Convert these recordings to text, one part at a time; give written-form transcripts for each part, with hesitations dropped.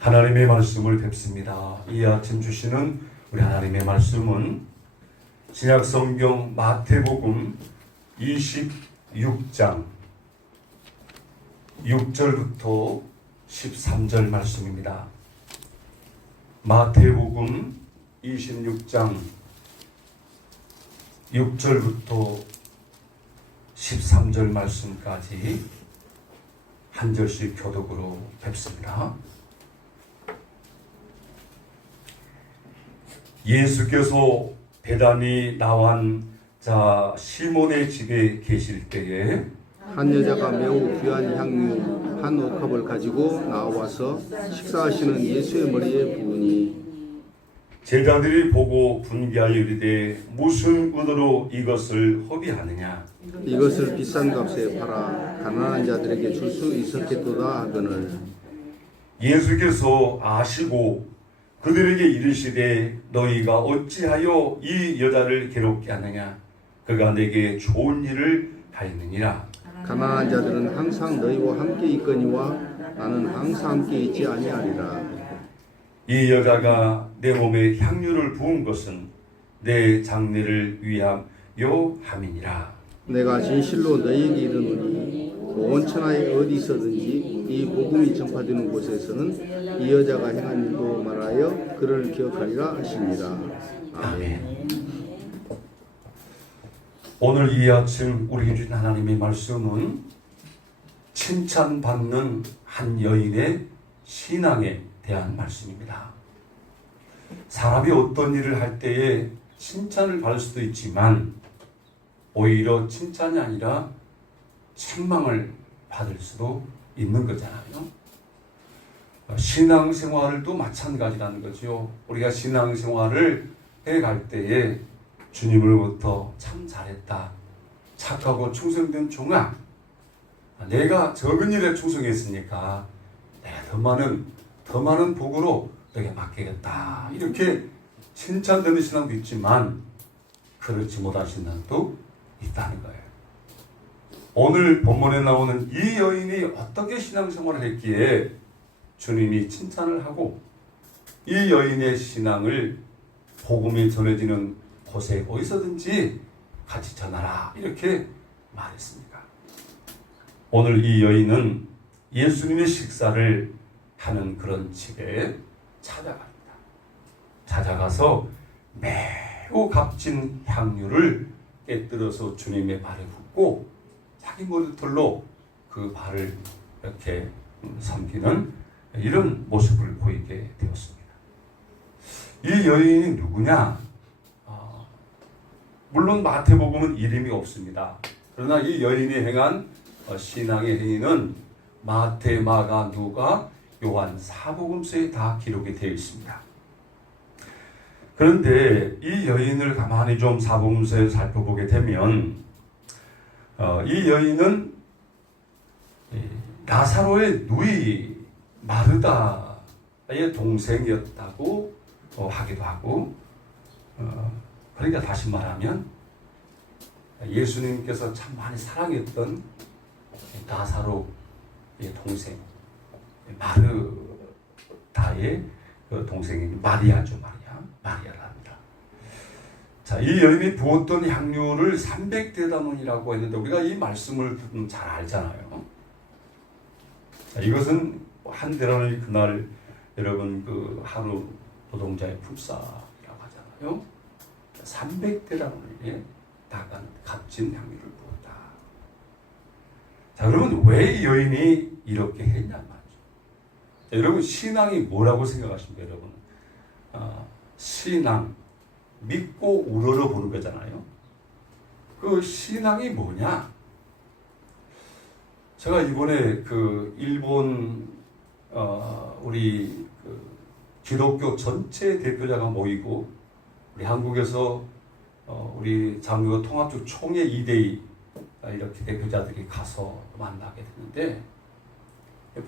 하나님의 말씀을 뵙습니다. 이 아침 주시는 우리 하나님의 말씀은 신약성경 마태복음 26장 6절부터 13절 말씀입니다. 마태복음 26장 6절부터 13절 말씀까지 한 절씩 교독으로 뵙습니다. 예수께서 베다니 나완 자 시몬의 집에 계실 때에 한 여자가 매우 귀한 향유 한 옥합을 가지고 나와서 식사하시는 예수의 머리에 부으니 제자들이 보고 분개하여 이르되 무슨 의도로 이것을 허비하느냐. 이것을 비싼 값에 팔아 가난한 자들에게 줄 수 있었겠도다 하거늘 예수께서 아시고 그들에게 이르시되 너희가 어찌하여 이 여자를 괴롭게 하느냐. 그가 내게 좋은 일을 하였느니라. 가난한 자들은 항상 너희와 함께 있거니와 나는 항상 함께 있지 아니하리라. 이 여자가 내 몸에 향유를 부은 것은 내 장례를 위하여 함이니라. 내가 진실로 너희에게 이르노니 온 천하에 어디서든지 이 복음이 전파되는 곳에서는 이 여자가 행한 일도 말하여 그를 기억하리라 하십니다. 아멘. 오늘 이 아침 우리에게 주신 하나님의 말씀은 칭찬받는 한 여인의 신앙에 대한 말씀입니다. 사람이 어떤 일을 할 때에 칭찬을 받을 수도 있지만 오히려 칭찬이 아니라 책망을 받을 수도 있는 거잖아요. 신앙생활도 마찬가지라는 거죠. 우리가 신앙생활을 해갈 때에 주님으로부터 참 잘했다, 착하고 충성된 종아, 내가 적은 일에 충성했으니까 내가 더 많은 복으로 너에게 맡기겠다, 이렇게 칭찬되는 신앙도 있지만 그렇지 못한 신앙도 있다는 거예요. 오늘 본문에 나오는 이 여인이 어떻게 신앙생활을 했기에 주님이 칭찬을 하고 이 여인의 신앙을 복음이 전해지는 곳에 어디서든지 같이 전하라, 이렇게 말했습니다. 오늘 이 여인은 예수님의 식사를 하는 그런 집에 찾아갑니다. 찾아가서 매우 값진 향유를 깨뜨려서 주님의 발에 붓고 자기 머리털로 그 발을 이렇게 삼키는 이런 모습을 보이게 되었습니다. 이 여인이 누구냐? 물론 마태복음은 이름이 없습니다. 그러나 이 여인이 행한 신앙의 행위는 마태, 마가, 누가, 요한 사복음서에 다 기록이 되어 있습니다. 그런데 이 여인을 가만히 좀 사복음서에 살펴보게 되면 이 여인은 나사로의 누이 마르다의 동생이었다고 하기도 하고, 그러니까 다시 말하면 예수님께서 참 많이 사랑했던 나사로의 동생 마르다의 그 동생이 마리아죠. 마리아를 합니다. 자, 이 여인이 부었던 향유를 300데나몬이라고 했는데 우리가 이 말씀을 잘 알잖아요. 자, 이것은 한 데나몬이 그날 여러분 그 하루 노동자의 품삯이라고 하잖아요. 300데나몬에 나간 값진 향유를 부었다. 자, 그러면 왜 이 여인이 이렇게 했냐 말이죠. 자, 여러분 신앙이 뭐라고 생각하십니까, 여러분? 신앙, 믿고 우러러 보는 거잖아요. 그 신앙이 뭐냐? 제가 이번에 그 일본 우리 그 기독교 전체 대표자가 모이고 우리 한국에서 우리 장로 통합적 총회 2대2 이렇게 대표자들이 가서 만나게 됐는데,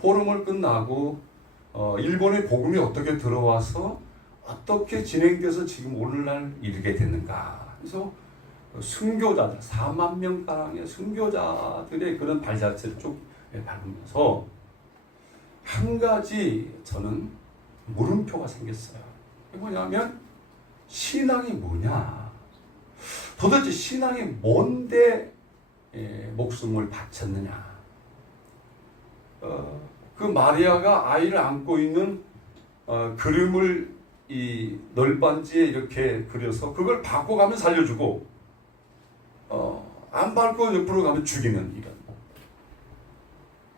포럼을 끝나고 일본의 복음이 어떻게 들어와서 어떻게 진행돼서 지금 오늘날 이르게 됐는가. 그래서 순교자들 4만 명가량의 순교자들의 그런 발자취를 쭉 밟으면서 한 가지 저는 물음표가 생겼어요. 이게 뭐냐면 신앙이 뭐냐? 도대체 신앙이 뭔데 목숨을 바쳤느냐? 그 마리아가 아이를 안고 있는 그림을 이 널빤지에 이렇게 그려서 그걸 밟고 가면 살려주고 안 밟고 옆으로 가면 죽이는 이런.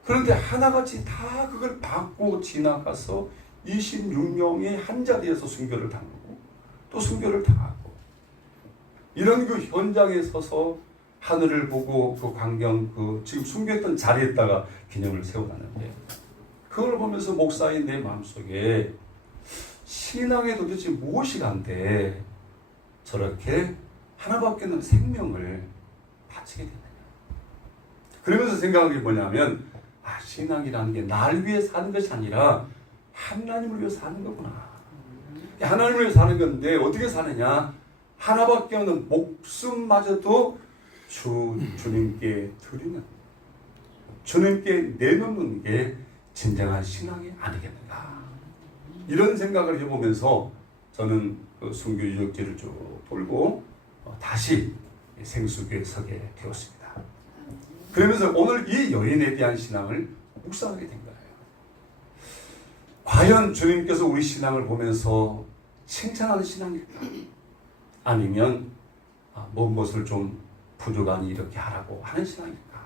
그런데 하나같이 다 그걸 밟고 지나가서 26명이 한 자리에서 순교를 당하고 또 순교를 당하고 이런 그 현장에 서서 하늘을 보고 그 광경 그 지금 순교했던 자리에다가 기념을 세워놨는데 그걸 보면서 목사인 내 마음속에 신앙에 도대체 무엇이 간데 저렇게 하나밖에 없는 생명을 바치게 되느냐. 그러면서 생각한 게 뭐냐면 신앙이라는 게 날 위해 사는 것이 아니라 하나님을 위해 사는 거구나. 하나님을 위해 사는 건데 어떻게 사느냐. 하나밖에 없는 목숨마저도 주님께 드리는 주님께 내놓는 게 진정한 신앙이 아니겠는가. 이런 생각을 해보면서 저는 그 순교 유적지를 쭉 돌고 다시 생수교에 서게 되었습니다. 그러면서 오늘 이 여인에 대한 신앙을 묵상하게 된 거예요. 과연 주님께서 우리 신앙을 보면서 칭찬하는 신앙일까? 아니면 뭔 것을 좀 부족하니 이렇게 하라고 하는 신앙일까?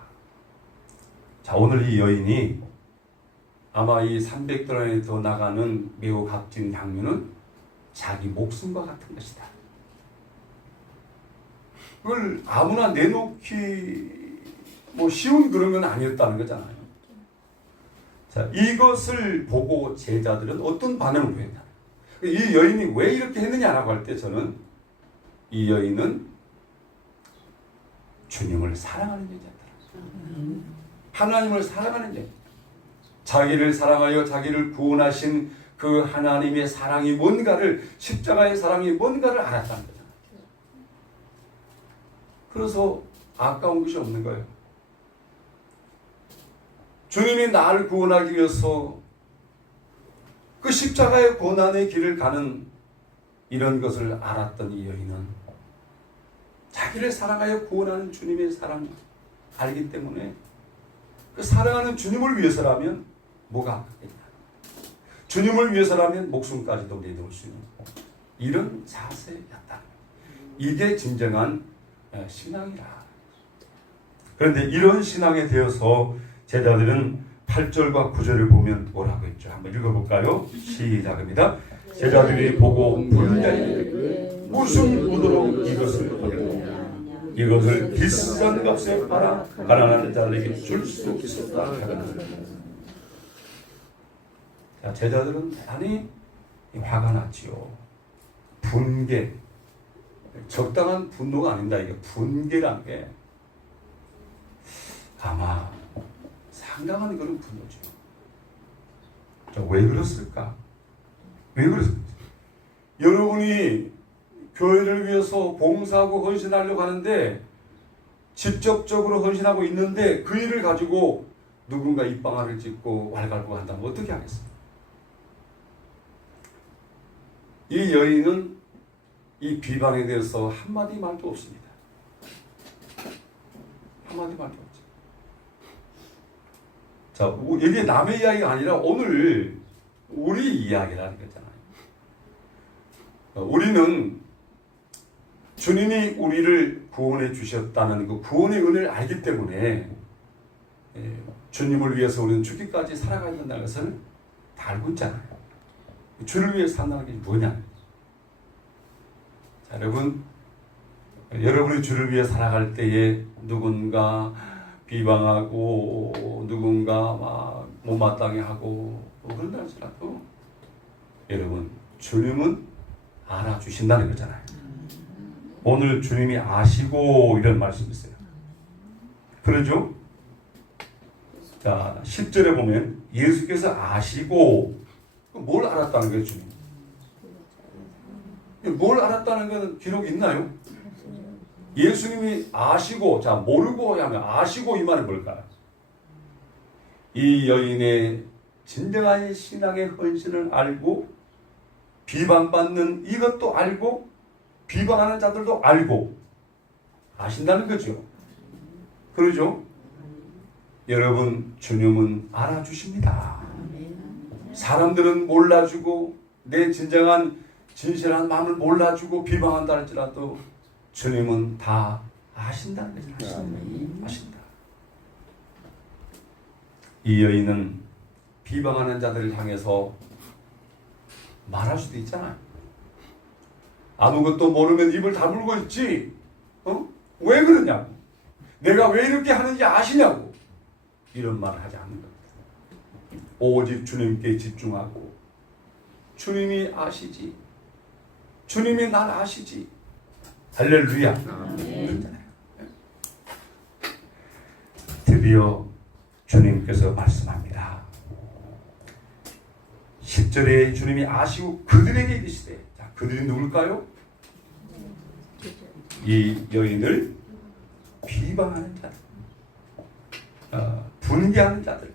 자, 오늘 이 여인이 아마 이 300도란에 더 나가는 매우 값진 향유는 자기 목숨과 같은 것이다. 그걸 아무나 내놓기 쉬운 그런 건 아니었다는 거잖아요. 자, 이것을 보고 제자들은 어떤 반응을 보였냐? 이 여인이 왜 이렇게 했느냐라고 할 때 저는 이 여인은 주님을 사랑하는 여자다. 하나님을 사랑하는 여자. 자기를 사랑하여 자기를 구원하신 그 하나님의 사랑이 뭔가를 십자가의 사랑이 뭔가를 알았다는 거잖아요. 그래서 아까운 것이 없는 거예요. 주님이 나를 구원하기 위해서 그 십자가의 고난의 길을 가는 이런 것을 알았던 이 여인은 자기를 사랑하여 구원하는 주님의 사랑을 알기 때문에 그 사랑하는 주님을 위해서라면 뭐가 있냐. 주님을 위해서라면 목숨까지도 내놓을 수 있는 이런 자세였다. 이게 진정한 신앙이라. 그런데 이런 신앙에 대해서 제자들은 8절과 9절을 보면 뭐라고 했죠? 한번 읽어볼까요? 시작합니다. 제자들이 보고 분야에 무슨 의도로 이것을 하였느냐. 이것을 비싼 값에 팔아 가난한 자들에게 줄 수 있었다 하거늘. 자, 제자들은 대단히 화가 났지요. 분개. 적당한 분노가 아닙니다. 이게 분개라는 게 아마 상당한 그런 분노죠. 자, 왜 그랬을까? 왜 그랬을까? 여러분이 교회를 위해서 봉사하고 헌신하려고 하는데 직접적으로 헌신하고 있는데 그 일을 가지고 누군가 입방아를 찍고 왈가왈부 한다면 어떻게 하겠어요? 이 여인은 이 비방에 대해서 한마디 말도 없습니다. 한마디 말도 없죠. 자, 이게 남의 이야기가 아니라 오늘 우리 이야기라는 거잖아요. 우리는 주님이 우리를 구원해 주셨다는 그 구원의 은혜를 알기 때문에 주님을 위해서 우리는 죽기까지 살아가야 된다는 것을 다 알고 있잖아요. 주를 위해 산다는 게 뭐냐? 자, 여러분이 주를 위해 살아갈 때에 누군가 비방하고 누군가 막 못마땅해 하고 그런다 할지라도 여러분 주님은 알아주신다는 거잖아요. 오늘 주님이 아시고 이런 말씀이 있어요. 그러죠? 자, 10절에 보면 예수께서 아시고 뭘 알았다는 거예요, 주님? 뭘 알았다는 건 기록이 있나요? 예수님이 아시고, 자, 모르고 하면 아시고 이 말은 뭘까요? 이 여인의 진정한 신앙의 헌신을 알고 비방받는 이것도 알고 비방하는 자들도 알고 아신다는 거죠. 그러죠? 여러분, 주님은 알아주십니다. 사람들은 몰라주고 내 진정한 진실한 마음을 몰라주고 비방한다 할지라도 주님은 다 아신다는 거죠. 아신다. 이 여인은 비방하는 자들을 향해서 말할 수도 있잖아요. 아무것도 모르면 입을 다물고 있지. 왜 그러냐고. 내가 왜 이렇게 하는지 아시냐고. 이런 말을 하지 않는 겁니다. 오직 주님께 집중하고 주님이 아시지. 주님이 날 아시지. 할렐루야. 드디어 주님께서 말씀합니다. 10절에 주님이 아시고 그들에게 이르시되, 자, 그들이 누굴까요? 이 여인을 비방하는 자들, 분개하는 자들.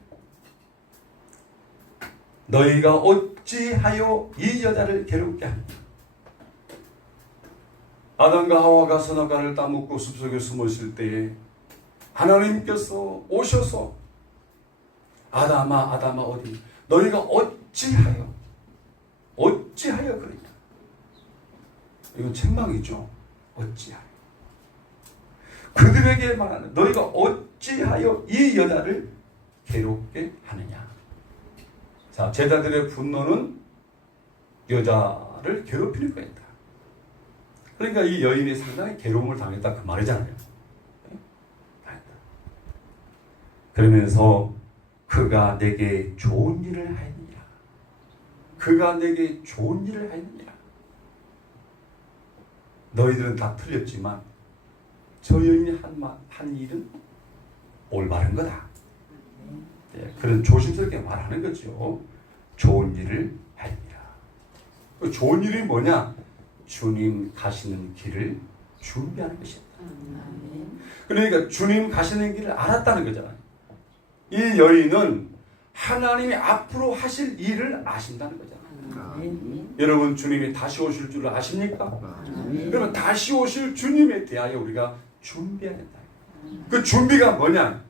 너희가 어찌하여 이 여자를 괴롭게 하느냐. 아담과 하와가 선악과를 따먹고 숲속에 숨어 있을 때에 하나님께서 오셔서 아담아 어디 너희가 어찌하여 그러냐. 이건 책망이죠. 어찌하여. 그들에게 말하는 너희가 어찌하여 이 여자를 괴롭게 하느냐. 자, 제자들의 분노는 여자를 괴롭히는 거였다. 그러니까 이 여인이 상당히 괴로움을 당했다 그 말이잖아요. 그러면서 그가 내게 좋은 일을 하였느냐. 그가 내게 좋은 일을 하였느냐. 너희들은 다 틀렸지만 저 여인이 한 일은 올바른 거다. 그런 조심스럽게 말하는 거죠. 좋은 일을 하였느냐. 그 좋은 일이 뭐냐? 주님 가시는 길을 준비하는 것이다. 그러니까 주님 가시는 길을 알았다는 거잖아요. 이 여인은 하나님이 앞으로 하실 일을 아신다는 거잖아요. 여러분, 주님이 다시 오실 줄 아십니까? 그러면 다시 오실 주님에 대하여 우리가 준비해야 된다. 그 준비가 뭐냐?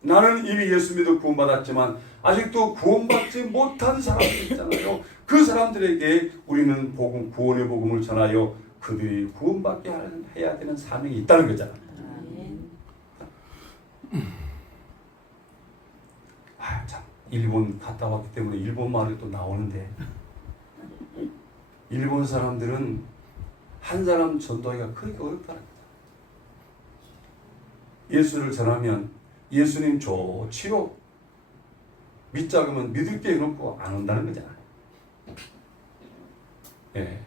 나는 이미 예수 믿어 구원받았지만 아직도 구원받지 못한 사람들 있잖아요. 그 사람들에게 우리는 복음, 구원의 복음을 전하여 그들이 구원받게 해야 되는 사명이 있다는 거잖아요. 참, 일본 갔다 왔기 때문에 일본 말이 또 나오는데, 일본 사람들은 한 사람 전도하기가 그렇게 어렵다는 거죠. 예수를 전하면 예수님 좋지요. 믿자그러면 믿을 게 그렇고 안 온다는 거잖아요. 예.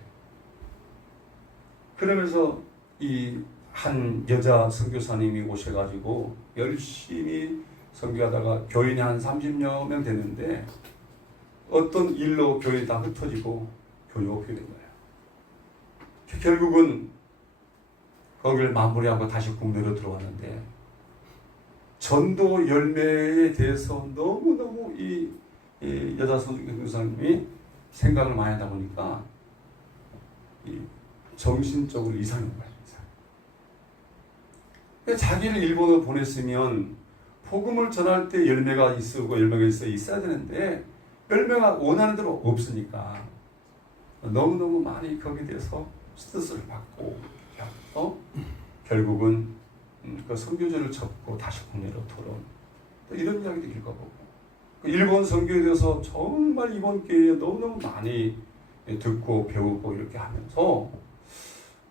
그러면서 이 한 여자 선교사님이 오셔가지고 열심히 선교하다가 교인이 한 30여 명 됐는데 어떤 일로 교인이 다 흩어지고 교회가 없게 된 거예요. 결국은 거기를 마무리하고 다시 국내로 들어왔는데 전도 열매에 대해서 너무너무 이 여자 선교사님이 생각을 많이 하다 보니까 이 정신적으로 이상한 거예요. 자기를 일본으로 보냈으면 복음을 전할 때 열매가 있고 열매가 있어야 되는데 열매가 원하는 대로 없으니까 너무너무 많이 거기에 대해서 스트레스를 받고 결국은 그 선교제를 접고 다시 국내로 돌아온 이런 이야기도 읽어보고 일본 선교에 대해서 정말 이번 기회에 너무너무 많이 듣고 배우고 이렇게 하면서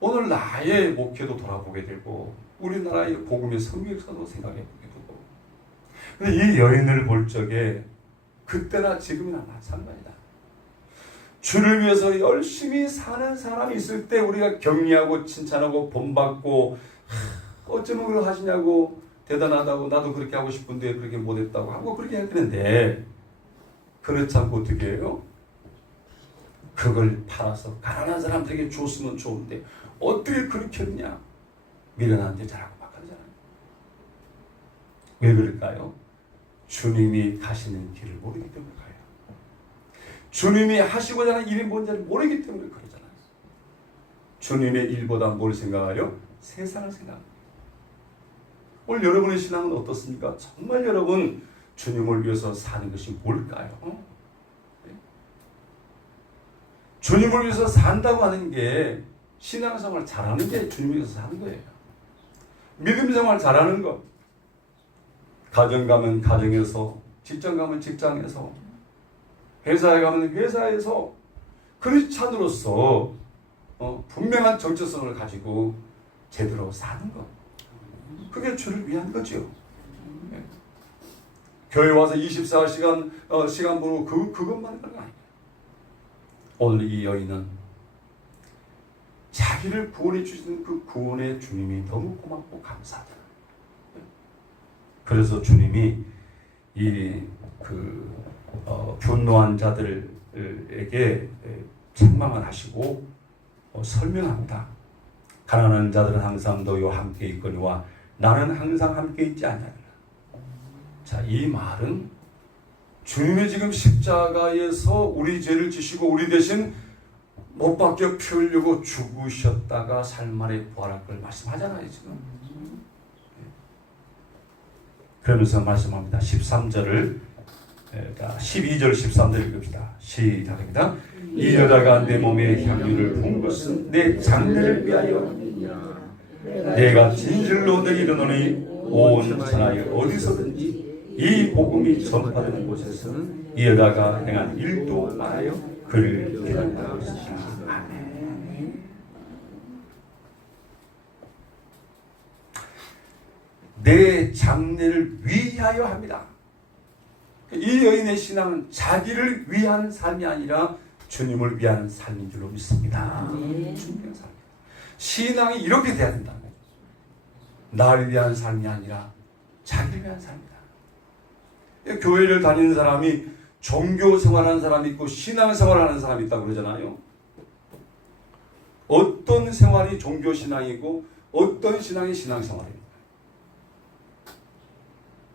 오늘 나의 목회도 돌아보게 되고 우리나라의 복음의 성경사도 생각해보게 되고 근데 이 여인을 볼 적에 그때나 지금이나 마찬가지다. 주를 위해서 열심히 사는 사람이 있을 때 우리가 격려하고 칭찬하고 본받고 어쩌면 그렇게 하시냐고 대단하다고 나도 그렇게 하고 싶은데 그렇게 못했다고 하고 그렇게 해야 되는데 그렇지 않고 어떻게 해요? 그걸 팔아서 가난한 사람들에게 줬으면 좋은데 어떻게 그렇게 했냐? 미련한 데 잘하고 막 그러잖아요. 왜 그럴까요? 주님이 가시는 길을 모르기 때문에 가요. 주님이 하시고자 하는 일이 뭔지를 모르기 때문에 그러잖아요. 주님의 일보다 뭘 생각하여? 세상을 생각합니다. 오늘 여러분의 신앙은 어떻습니까? 정말 여러분 주님을 위해서 사는 것이 뭘까요? 주님을 위해서 산다고 하는 게 신앙생활 잘하는 게 주님을 위해서 사는 거예요. 믿음생활 잘하는 것. 가정 가면 가정에서, 직장 가면 직장에서, 회사에 가면 회사에서 크리스찬으로서 분명한 정체성을 가지고 제대로 사는 것. 그게 주를 위한 거죠. 교회 와서 24시간 시간 보고 그것만 하는 거 아니에요. 오늘 이 여인은 자기를 구원해 주시는 그 구원의 주님이 너무 고맙고 감사하잖아요. 그래서 주님이 분노한 자들에게 책망을 하시고 설명합니다. 가난한 자들은 항상 너희와 함께 있거니와 나는 항상 함께 있지 않느니라. 자, 이 말은 주님이 지금 십자가에서 우리 죄를 지시고 우리 대신 못 박혀 피 흘리고 죽으셨다가 살만에 부활할 걸 말씀하잖아요, 지금. 그러면서 말씀합니다. 13절을 12절 13절 읽읍시다. 시작합니다. 이 여자가 내 몸에 향유를 부은 것은 내 장례를 위하여 내가 진실로 너희 이르노니 온 천하에 어디서든지 이 복음이 전파되는 곳에서는 이 여자가 행한 일도 말하여 그를 기다린다. 아멘. 내 장래를 위하여 합니다. 이 여인의 신앙은 자기를 위한 삶이 아니라 주님을 위한 삶인 줄로 믿습니다. 주님의 삶. 신앙이 이렇게 돼야 된다는 거죠. 나를 위한 삶이 아니라 자기를 위한 삶이다. 교회를 다니는 사람이 종교 생활하는 사람이 있고 신앙 생활하는 사람이 있다고 그러잖아요. 어떤 생활이 종교 신앙이고 어떤 신앙이 신앙 생활입니까?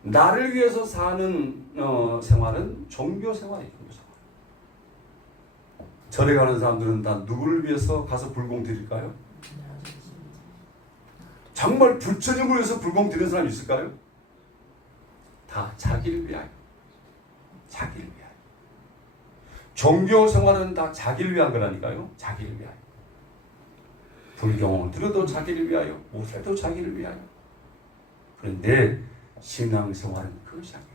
나를 위해서 사는 생활은 종교 생활이에요. 종교 생활. 절에 가는 사람들은 다 누구를 위해서 가서 불공 드릴까요? 정말 부처님을 위해서 불공 드리는 사람이 있을까요? 다 자기를 위하여. 자기를 위하여. 종교 생활은 다 자기를 위한 거라니까요. 자기를 위하여. 불경을 들어도 자기를 위하여, 모세도 자기를 위하여. 그런데 신앙생활은 그것이 아니에요.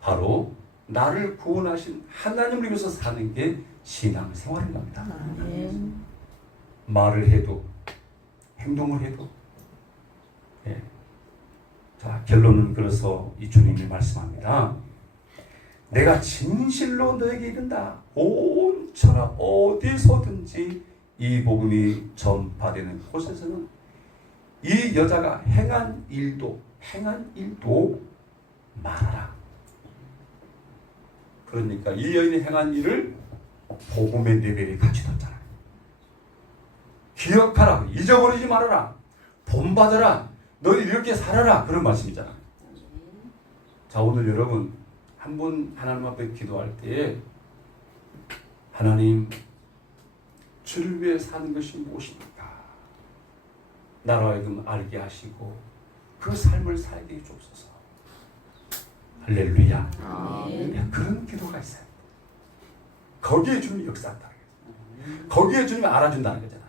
바로 나를 구원하신 하나님을 위해서 사는 게 신앙생활인 겁니다. 말을 해도 행동을 해도. 예. 자, 결론은 그래서 이 주님이 말씀합니다. 내가 진실로 너에게 이른다. 온 천하 어디서든지 이 복음이 전파되는 곳에서는 이 여자가 행한 일도 말하라. 그러니까 이 여인이 행한 일을 복음의 레벨에 같이 뒀잖아요. 기억하라. 잊어버리지 말아라. 본받아라. 너희 이렇게 살아라. 그런 말씀이잖아요. 자, 오늘 여러분 한 분 하나님 앞에 기도할 때에 하나님, 주를 위해 사는 것이 무엇입니까? 나로 하여금 알게 하시고 그 삶을 살게 해주옵소서. 할렐루야. 네, 그런 기도가 있어요. 거기에 주님이 역사한다는 거예요. 거기에 주님이 알아준다는 거잖아요.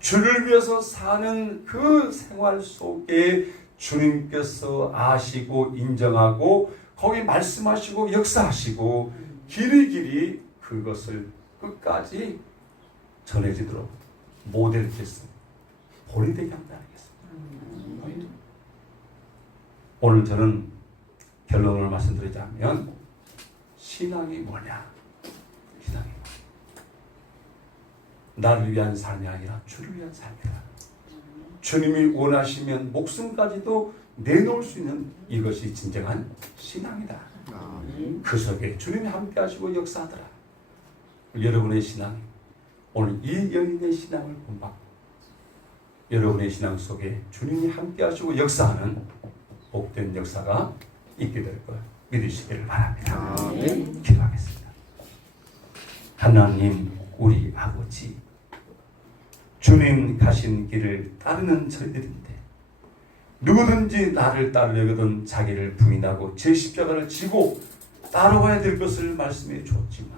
주를 위해서 사는 그 생활 속에 주님께서 아시고 인정하고 거기 말씀하시고 역사하시고 길이길이 그것을 끝까지 전해지도록 모델 계승 본이 되게 한다는 것입니다. 오늘 저는 결론을 말씀드리자면 신앙이 뭐냐? 신앙이 나를 위한 삶이 아니라 주를 위한 삶이다. 주님이 원하시면 목숨까지도 내놓을 수 있는 이것이 진정한 신앙이다. 그 속에 주님이 함께 하시고 역사하더라. 여러분의 신앙, 오늘 이 여인의 신앙을 본받고 여러분의 신앙 속에 주님이 함께 하시고 역사하는 복된 역사가 있게 될 것 믿으시기를 바랍니다. 아멘. 기도하겠습니다. 하나님 우리 아버지, 주님 가신 길을 따르는 저희들인데 누구든지 나를 따르려거든 자기를 부인하고 제 십자가를 지고 따라와야 될 것을 말씀해 주었지만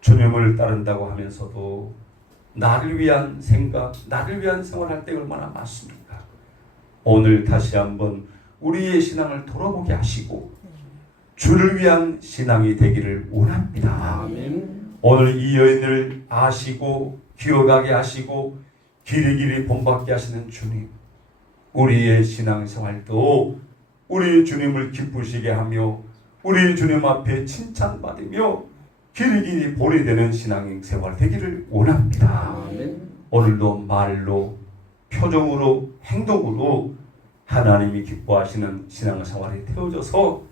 주님을 따른다고 하면서도 나를 위한 생각, 나를 위한 생활할 때 얼마나 많습니까? 오늘 다시 한번 우리의 신앙을 돌아보게 하시고 주를 위한 신앙이 되기를 원합니다. 아멘. 오늘 이 여인을 아시고 기억하게 하시고 길이길이 본받게 하시는 주님, 우리의 신앙생활도 우리 주님을 기쁘시게 하며 우리 주님 앞에 칭찬받으며 길이길이 본이 되는 신앙생활 되기를 원합니다. 아멘. 오늘도 말로, 표정으로, 행동으로 하나님이 기뻐하시는 신앙생활이 되어져서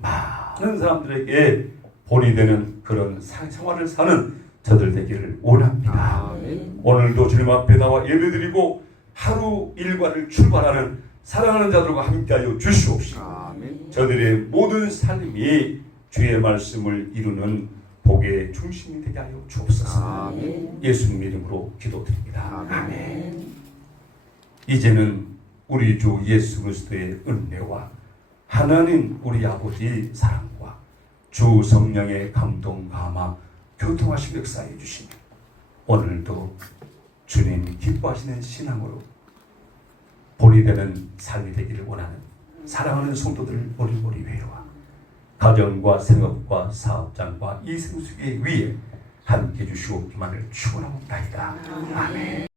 많은 사람들에게 본이 되는 그런 생활을 사는 저들 되기를 원합니다. 아멘. 오늘도 주님 앞에 나와 예배드리고 하루 일과를 출발하는 사랑하는 자들과 함께하여 주시옵시고 아멘. 저들의 모든 삶이 주의 말씀을 이루는 복의 중심이 되게 하여 주옵소서. 아멘. 예수님 이름으로 기도드립니다. 아멘. 이제는 우리 주 예수 그리스도의 은혜와 하나님 우리 아버지의 사랑과 주 성령의 감동 감화 교통하심 역사해 주시며 오늘도 주님 기뻐하시는 신앙으로 본이 되는 삶이 되기를 원하는 사랑하는 성도들 머리머리 회와 가정과 생업과 사업장과 이 생수계 위에 함께 주시옵기만을 축원하옵나이다. 아멘.